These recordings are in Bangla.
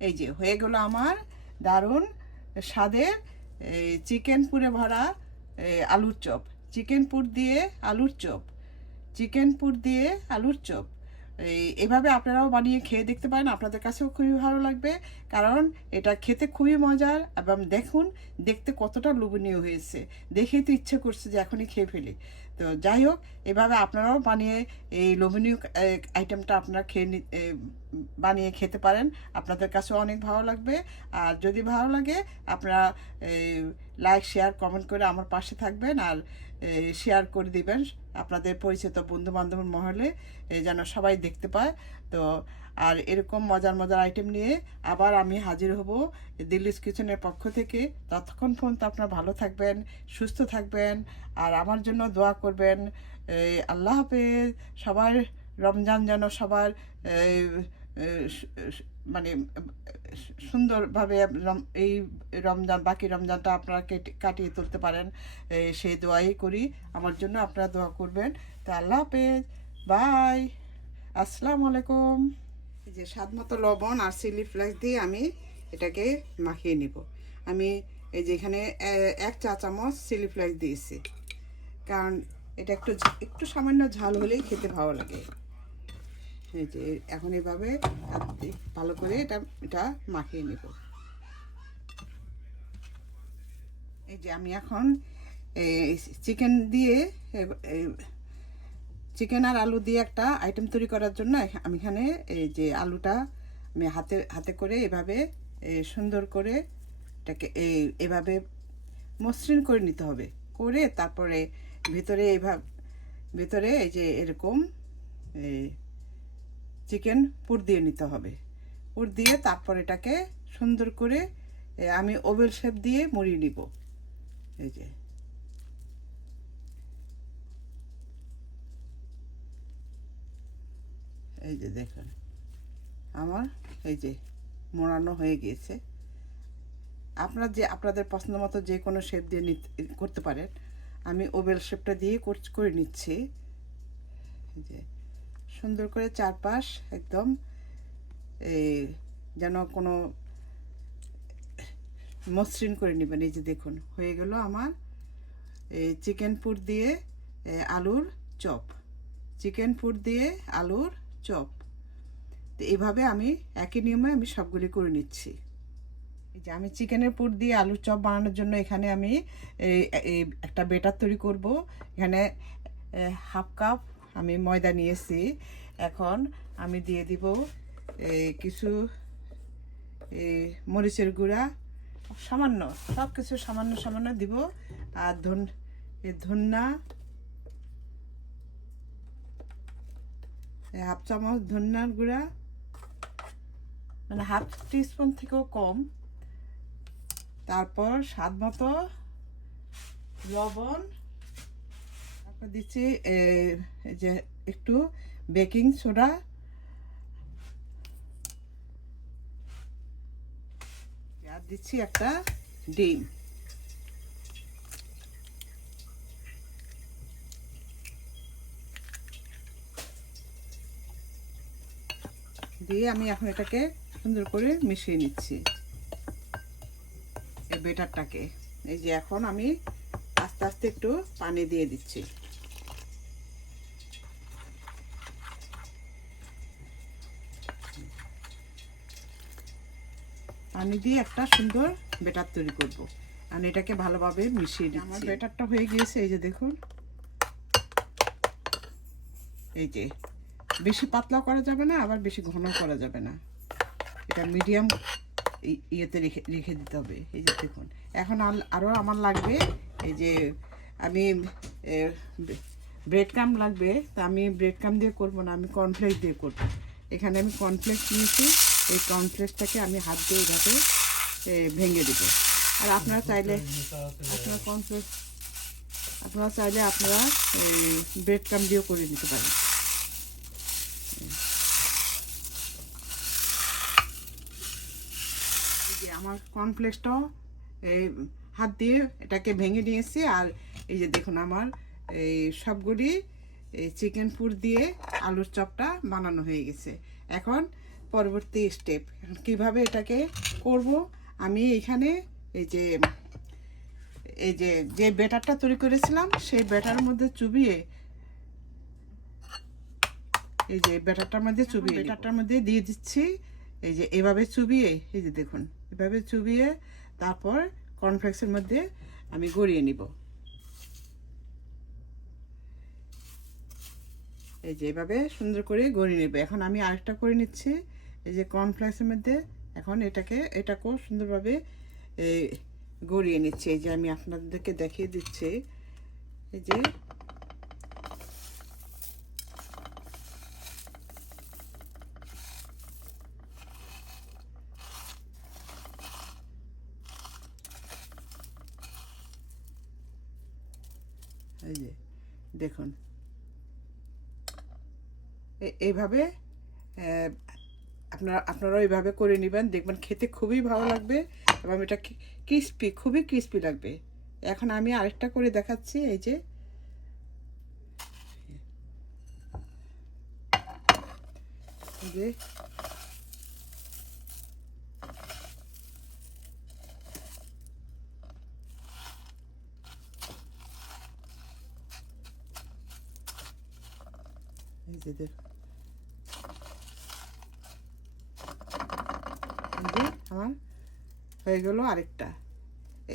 এই যে হয়ে গেল আমার দারুণ স্বাদের চিকেন পুরে ভরা আলুর চপ, চিকেন পুর দিয়ে আলুর চপ, চিকেন পুর দিয়ে আলুর চপ। এভাবে আপনারাও বানিয়ে খেয়ে দেখতে পারেন, আপনাদের কাছেও খুবই ভালো লাগবে, কারণ এটা খেতে খুবই মজার। এবং দেখুন দেখতে কতটা লোভনীয় হয়েছে, দেখেই তো ইচ্ছে করছে যে এখনই খেয়ে ফেলি। তো যাই হোক, এভাবে আপনারাও বানিয়ে এই লোভনীয় আইটেমটা আপনারা বানিয়ে খেতে পারেন, আপনাদের কাছেও অনেক ভালো লাগবে। আর যদি ভালো লাগে আপনারা লাইক শেয়ার কমেন্ট করে আমার পাশে থাকবেন, আর শেয়ার করে দিবেন আপনাদের পরিচিত বন্ধু বান্ধবের মহলে, যেন সবাই দেখতে পায়। তো আর এরকম মজার মজার আইটেম নিয়ে আবার আমি হাজির হব দিল্লিস কিচেনের পক্ষ থেকে। ততক্ষণ পর্যন্ত আপনারা ভালো থাকবেন, সুস্থ থাকবেন, আর আমার জন্য দোয়া করবেন। আল্লাহ হাফেজ। সবার রমজান যেন সবার মানে সুন্দরভাবে এই রমজান, বাকি রমজানটা আপনারা কাটিয়ে তুলতে পারেন, সেই দোয়াই করি। আমার জন্য আপনারা দোয়া করবেন। তো আল্লাহ হাফেজ, বাই, আসসালামু আলাইকুম। এই যে স্বাদ মতো লবণ আর চিলি ফ্লেক্স দিয়ে আমি এটাকে মাখিয়ে নিব। আমি এই যে এখানে 1 চা চামচ চিলি ফ্লেক্স দিয়েছি, কারণ এটা একটু সামান্য ঝাল হলেই খেতে ভালো লাগে। এই যে এখন এভাবে ভালো করে এটা মাখিয়ে নেব। এই যে আমি এখন চিকেন দিয়ে চিকেন আর আলু দিয়ে একটা আইটেম তৈরি করার জন্য আমি এখানে এই যে আলুটা আমি হাতে করে এভাবে সুন্দর করে এটাকে এভাবে মসৃণ করে নিতে হবে। করে তারপরে ভেতরে এই যে এরকম চিকেন পুর দিয়ে নিতে হবে। পুর দিয়ে তারপর এটাকে সুন্দর করে আমি ওভেল শেপ দিয়ে মুড়িয়ে নিব। এই যে দেখুন আমার এই যে মোড়ানো হয়ে গিয়েছে। আপনাদের পছন্দ মতো যে কোনো শেপ দিয়ে করতে পারেন। আমি ওভেল শেপটা দিয়ে করে নিচ্ছি। এই যে সুন্দর করে চারপাশ একদম যেন কোনো মসৃণ করে নেবেন। এই যে দেখুন হয়ে গেল আমার চিকেন পুর দিয়ে আলুর চপ, চিকেন পুর দিয়ে আলুর চপ। তো এইভাবে আমি একই নিয়মে আমি সবগুলি করে নিচ্ছি। এই যে আমি চিকেনের পুর দিয়ে আলুর চপ বানানোর জন্য এখানে আমি একটা বেটার তৈরি করব। এখানে 1/2 কাপ আমি ময়দা নিয়েছি। এখন আমি দিয়ে দিব কিছু মরিচের গুঁড়া, সামান্য, সব কিছু সামান্য সামান্য দিব। আর ধন্যা 1/2 চামচ ধন্যার গুঁড়া, মানে 1/2 টিস্পুন থেকেও কম। তারপর স্বাদ মতো লবণ, তারপর দিচ্ছি যে একটু বেকিং সোডা, আর দিচ্ছি একটা ডিম। দিয়ে আমি এখন এটাকে সুন্দর করে মিশিয়ে নিচ্ছি এই বেটারটাকে। এই যে এখন আমি আস্তে আস্তে একটু পানি দিয়ে দিচ্ছি। পানি দিয়ে একটা সুন্দর বেটার তৈরি করব, আর এটাকে ভালোভাবে মিশিয়ে দিচ্ছি। আমার বেটারটা হয়ে গিয়েছে, এই যে দেখুন। এই যে বেশি পাতলা করা যাবে না, আবার বেশি ঘন করা যাবে না, এটা মিডিয়াম ইয়েতে রেখে দিতে হবে। এই যে দেখুন এখন আরও আমার লাগবে, এই যে আমি ব্রেড ক্রাম্ব লাগবে। তা আমি ব্রেড ক্রাম্ব দিয়ে করবো না, আমি কর্নফ্লেক্স দিয়ে করবো। এখানে আমি কর্নফ্লেক্স নিয়েছি, এই কর্নফ্লেক্সটাকে আমি হাত দিয়ে এইভাবে ভেঙে দেবো। আর আপনারা চাইলে আপনারা ব্রেড ক্রাম্ব দিয়েও করে নিতে পারেন। আমার কর্নফ্লেক্সটাও এই হাত দিয়ে এটাকে ভেঙে নিয়েছি। আর এই যে দেখুন আমার এই সবগুলি চিকেন পুর দিয়ে আলুর চপটা বানানো হয়ে গেছে। এখন পরবর্তী স্টেপ। কিভাবে এটাকে করব, আমি এখানে এই যে যে ব্যাটারটা তৈরি করেছিলাম সেই ব্যাটারের মধ্যে চুবিয়ে, এই যে ব্যাটারটার মধ্যে দিয়ে দিচ্ছি। এই যে এভাবে চুবিয়ে, এই যে দেখুন এভাবে চুবিয়ে তারপর কর্নফ্লেক্সের মধ্যে আমি গড়িয়ে নিব। এই যে এভাবে সুন্দর করে গড়িয়ে নেবে। এখন আমি আরেকটা করে নিচ্ছি। এই যে কর্নফ্লেক্সের মধ্যে এখন এটাকেও সুন্দরভাবে গড়িয়ে নিচ্ছি। এই যে আমি আপনাদেরকে দেখিয়ে দিচ্ছি। এই যে দেখুন এইভাবে আপনারা এইভাবে করে নেবেন, দেখবেন খেতে খুবই ভালো লাগবে এবং এটা খুবই ক্রিস্পি লাগবে। এখন আমি আরেকটা করে দেখাচ্ছি। এই যে আমার হয়ে গেল আরেকটা।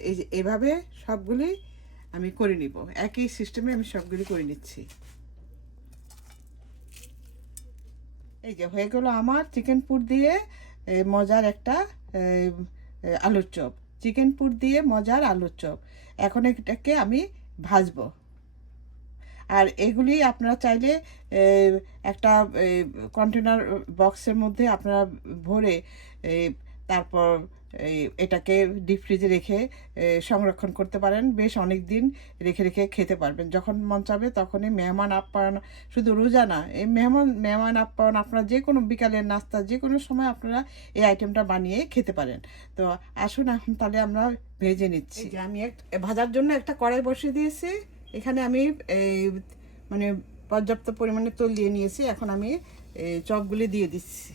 এই যে এভাবে সবগুলি আমি করে নিব, একই সিস্টেমে আমি সবগুলি করে নিচ্ছি। এই যে হয়ে গেল আমার চিকেন পুর দিয়ে মজার একটা আলুর চপ, চিকেন পুর দিয়ে মজার আলুর চপ। এখন এটাকে আমি ভাজবো। আর এগুলি আপনারা চাইলে একটা কন্টেনার বক্সের মধ্যে আপনারা ভরে তারপর এটাকে ডিপ ফ্রিজে রেখে সংরক্ষণ করতে পারেন। বেশ অনেক দিন রেখে রেখে খেতে পারবেন। যখন মন চাবে তখনই মেহমান আপ্যায়ন, শুধু রোজা না, এই মেহমান আপ্যায়ন আপনারা যে কোনো বিকালের নাস্তা যে কোনো সময় আপনারা এই আইটেমটা বানিয়ে খেতে পারেন। তো আসুন এখন তাহলে আমরা ভেজে নিচ্ছি। যে আমি ভাজার জন্য একটা কড়াই বসিয়ে দিয়েছি। এখানে আমি মানে পর্যাপ্ত পরিমাণে তেল দিয়ে নিয়েছি। এখন আমি চপগুলি দিয়ে দিচ্ছি।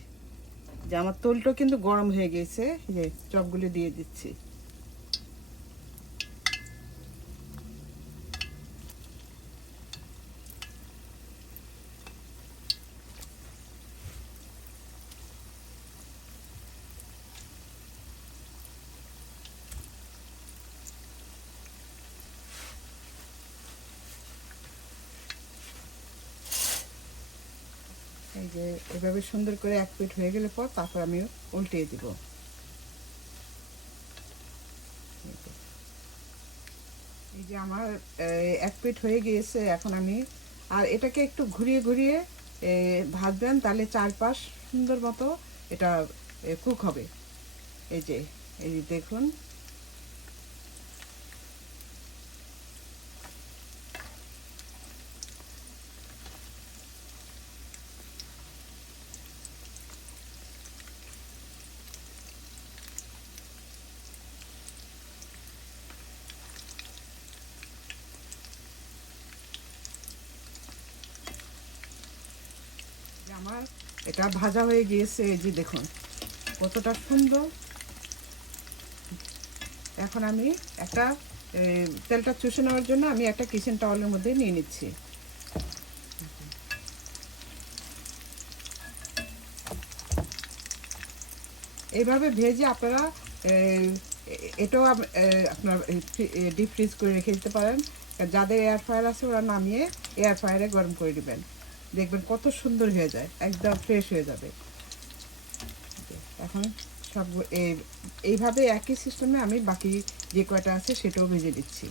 যে আমার তেলটা কিন্তু গরম হয়ে গেছে, যে চপগুলি দিয়ে দিচ্ছি। এই যে এভাবে সুন্দর করে এক পিঠ হয়ে গেলে পর তারপর আমি উল্টিয়ে দিব। এই যে আমার এক পিঠ হয়ে গিয়েছে। এখন আমি আর এটাকে একটু ঘুরিয়ে ঘুরিয়ে ভাজবেন, তাহলে চারপাশ সুন্দর মতো এটা কুক হবে। এই যে দেখুন আমার এটা ভাজা হয়ে গিয়েছে। এই যে দেখুন কতটা সুন্দর। এখন আমি একটা তেলটা চুষে নেওয়ার জন্য আমি একটা কিচেন টাওয়ালের মধ্যে নিয়ে নিচ্ছি। এইভাবে ভেজে আপনারা এটাও আপনার ডিপ ফ্রিজ করে রেখে দিতে পারেন। যাদের এয়ার ফ্রায়ার আছে ওরা নামিয়ে এয়ার ফ্রায়ারে গরম করে নেবেন, দেখবেন কত সুন্দর হয়ে যায়, একদম ফ্রেশ হয়ে যাবে। এখন সব এইভাবে একই সিস্টেমে আমি বাকি যে কয়টা আছে সেটাও ভেজে দিচ্ছি।